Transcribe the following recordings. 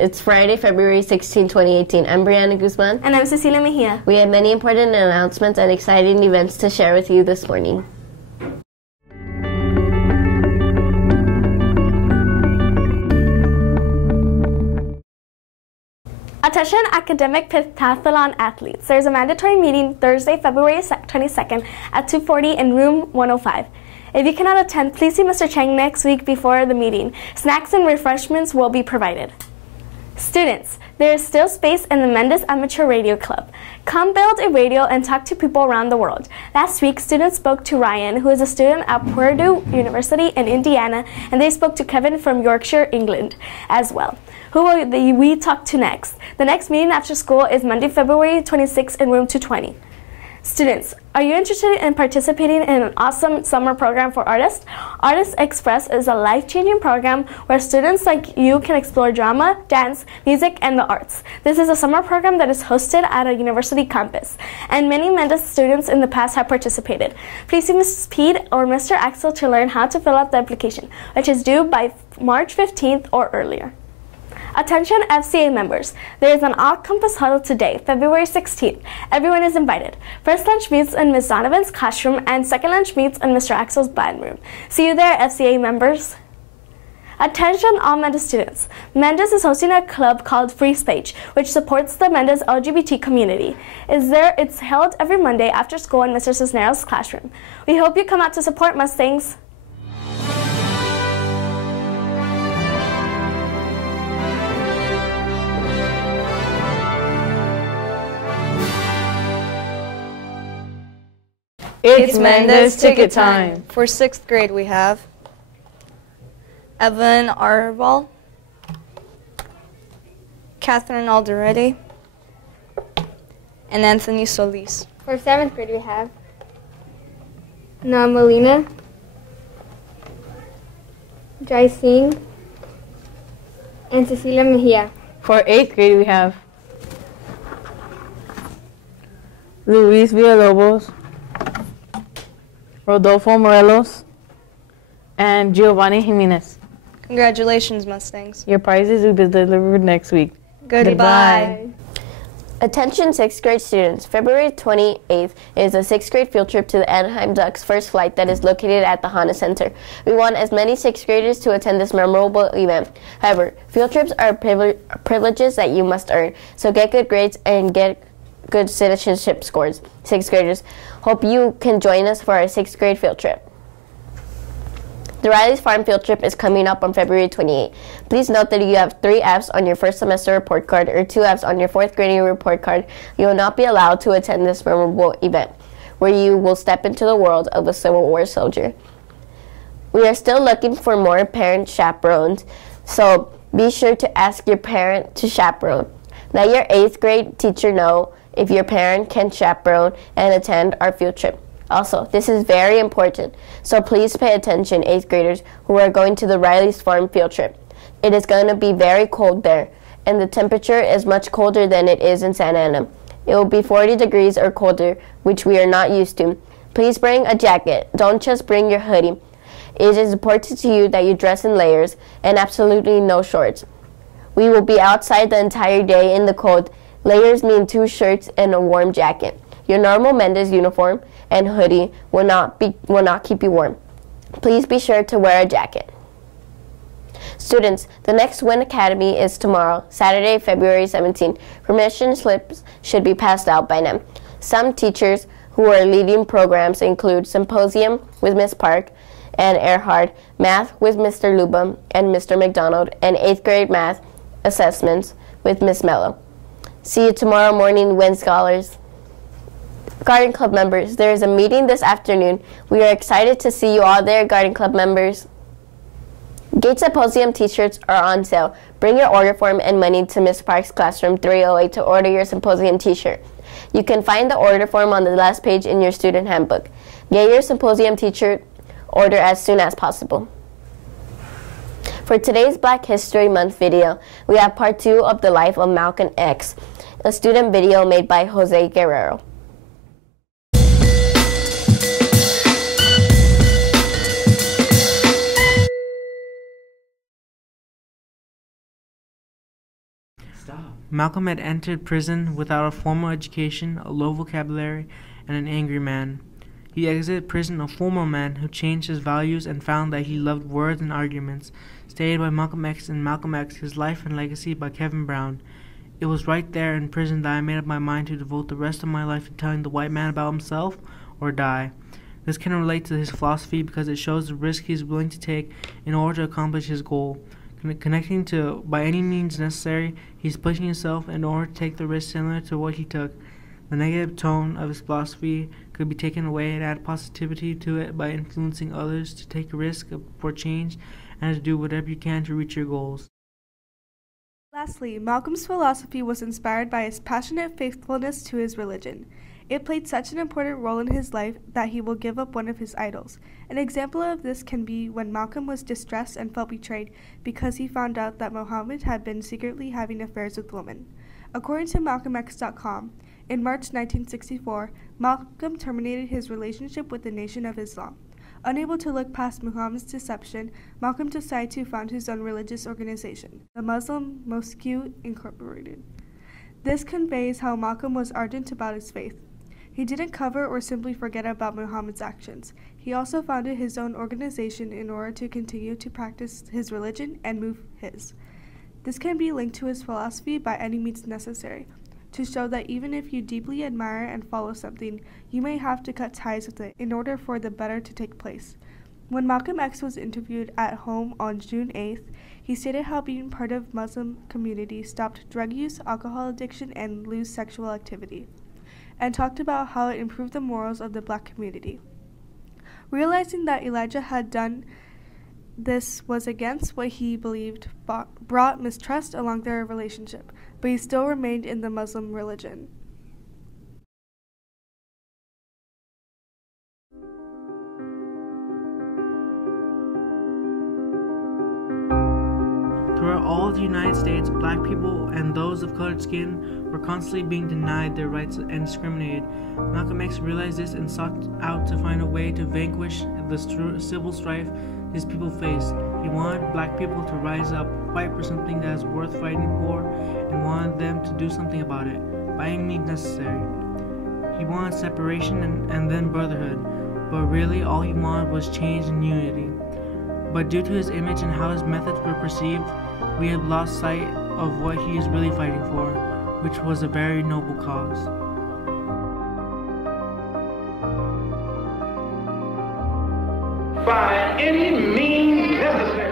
It's Friday, February 16, 2018. I'm Brianna Guzman. And I'm Cecilia Mejia. We have many important announcements and exciting events to share with you this morning. Attention academic pentathlon athletes. There's a mandatory meeting Thursday, February 22nd at 2:40 in room 105. If you cannot attend, please see Mr. Chang next week before the meeting. Snacks and refreshments will be provided. Students, there is still space in the Mendez Amateur Radio Club. Come build a radio and talk to people around the world. Last week, students spoke to Ryan, who is a student at Purdue University in Indiana, and they spoke to Kevin from Yorkshire, England, as well. Who will we talk to next? The next meeting after school is Monday, February 26th in room 220. Students, are you interested in participating in an awesome summer program for artists? Artists Express is a life-changing program where students like you can explore drama, dance, music, and the arts. This is a summer program that is hosted at a university campus, and many Mendez students in the past have participated. Please see Mrs. Pete or Mr. Axel to learn how to fill out the application, which is due by March 15th or earlier. Attention FCA members, there is an all-campus huddle today, February 16th. Everyone is invited. First lunch meets in Ms. Donovan's classroom and second lunch meets in Mr. Axel's band room. See you there, FCA members. Attention all Mendez students. Mendez is hosting a club called Free Speech, which supports the Mendez LGBT community. It's held every Monday after school in Mr. Cisneros' classroom. We hope you come out to support Mustangs. It's Mendez Ticket Time. For 6th grade, we have Evan Arval, Catherine Alderete, and Anthony Solis. For 7th grade, we have Noah Molina, Jai Singh, and Cecilia Mejia. For 8th grade, we have Luis Villalobos, Rodolfo Morelos, and Giovanni Jimenez. Congratulations, Mustangs. Your prizes will be delivered next week. Goodbye. Attention 6th grade students, February 28th is a 6th grade field trip to the Anaheim Ducks first flight that is located at the Honda Center. We want as many 6th graders to attend this memorable event. However, field trips are privileges that you must earn, so get good grades and get good citizenship scores. 6th graders, hope you can join us for our 6th grade field trip. The Riley's Farm field trip is coming up on February 28. Please note that if you have 3 Fs on your first semester report card or 2 Fs on your 4th grading report card, you will not be allowed to attend this memorable event, where you will step into the world of a Civil War soldier. We are still looking for more parent chaperones, so be sure to ask your parent to chaperone. Let your 8th grade teacher know if your parent can chaperone and attend our field trip. Also, this is very important, so please pay attention, 8th graders who are going to the Riley's Farm field trip. It is going to be very cold there, and the temperature is much colder than it is in Santa Ana. It will be 40 degrees or colder, which we are not used to. Please bring a jacket. Don't just bring your hoodie. It is important to you that you dress in layers and absolutely no shorts. We will be outside the entire day in the cold. Layers mean 2 shirts and a warm jacket. Your normal Mendez uniform and hoodie will not keep you warm. Please be sure to wear a jacket. Students, the next WIN Academy is tomorrow, Saturday, February 17. Permission slips should be passed out by now. Some teachers who are leading programs include Symposium with Ms. Park and Earhart, Math with Mr. Luba and Mr. McDonald, and 8th grade Math Assessments with Ms. Mello. See you tomorrow morning, WIN Scholars. Garden Club members, there is a meeting this afternoon. We are excited to see you all there, Garden Club members. Gate Symposium t-shirts are on sale. Bring your order form and money to Ms. Park's classroom 308 to order your Symposium t-shirt. You can find the order form on the last page in your student handbook. Get your Symposium t-shirt order as soon as possible. For today's Black History Month video, we have part 2 of the life of Malcolm X, a student video made by Jose Guerrero. Malcolm had entered prison without a formal education, a low vocabulary, and an angry man. He exited prison a formal man who changed his values and found that he loved words and arguments. Stated by Malcolm X in Malcolm X, His Life and Legacy by Kevin Brown. It was right there in prison that I made up my mind to devote the rest of my life to telling the white man about himself or die. This can relate to his philosophy because it shows the risk he is willing to take in order to accomplish his goal. Connecting to by any means necessary, he's pushing himself in order to take the risk similar to what he took. The negative tone of his philosophy could be taken away and add positivity to it by influencing others to take a risk for change and to do whatever you can to reach your goals. Lastly, Malcolm's philosophy was inspired by his passionate faithfulness to his religion. It played such an important role in his life that he will give up one of his idols. An example of this can be when Malcolm was distressed and felt betrayed because he found out that Muhammad had been secretly having affairs with women. According to MalcolmX.com, in March 1964, Malcolm terminated his relationship with the Nation of Islam. Unable to look past Muhammad's deception, Malcolm decided to found his own religious organization, the Muslim Mosque Incorporated. This conveys how Malcolm was ardent about his faith. He didn't cover or simply forget about Muhammad's actions. He also founded his own organization in order to continue to practice his religion and move his. This can be linked to his philosophy by any means necessary, to show that even if you deeply admire and follow something, you may have to cut ties with it in order for the better to take place. When Malcolm X was interviewed at home on June 8th, he stated how being part of Muslim community stopped drug use, alcohol addiction, and loose sexual activity, and talked about how it improved the morals of the black community. Realizing that Elijah had done this was against what he believed brought mistrust along their relationship, but he still remained in the Muslim religion. Throughout all of the United States, black people and those of colored skin were constantly being denied their rights and discriminated. Malcolm X realized this and sought out to find a way to vanquish the civil strife these people faced. He wanted black people to rise up, fight for something that is worth fighting for, and wanted them to do something about it, by any means necessary. He wanted separation and then brotherhood, but really all he wanted was change and unity. But due to his image and how his methods were perceived, we have lost sight of what he is really fighting for, which was a very noble cause. By any means necessary.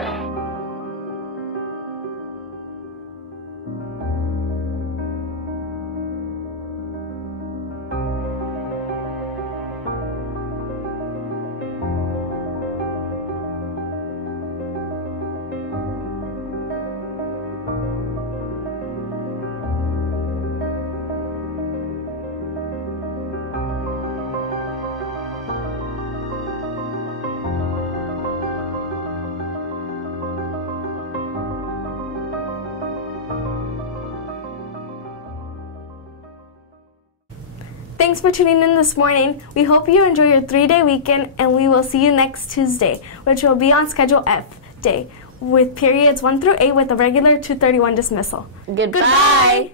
Thanks for tuning in this morning. We hope you enjoy your 3-day weekend, and we will see you next Tuesday, which will be on Schedule F day, with periods 1 through 8 with a regular 2:31 dismissal. Goodbye.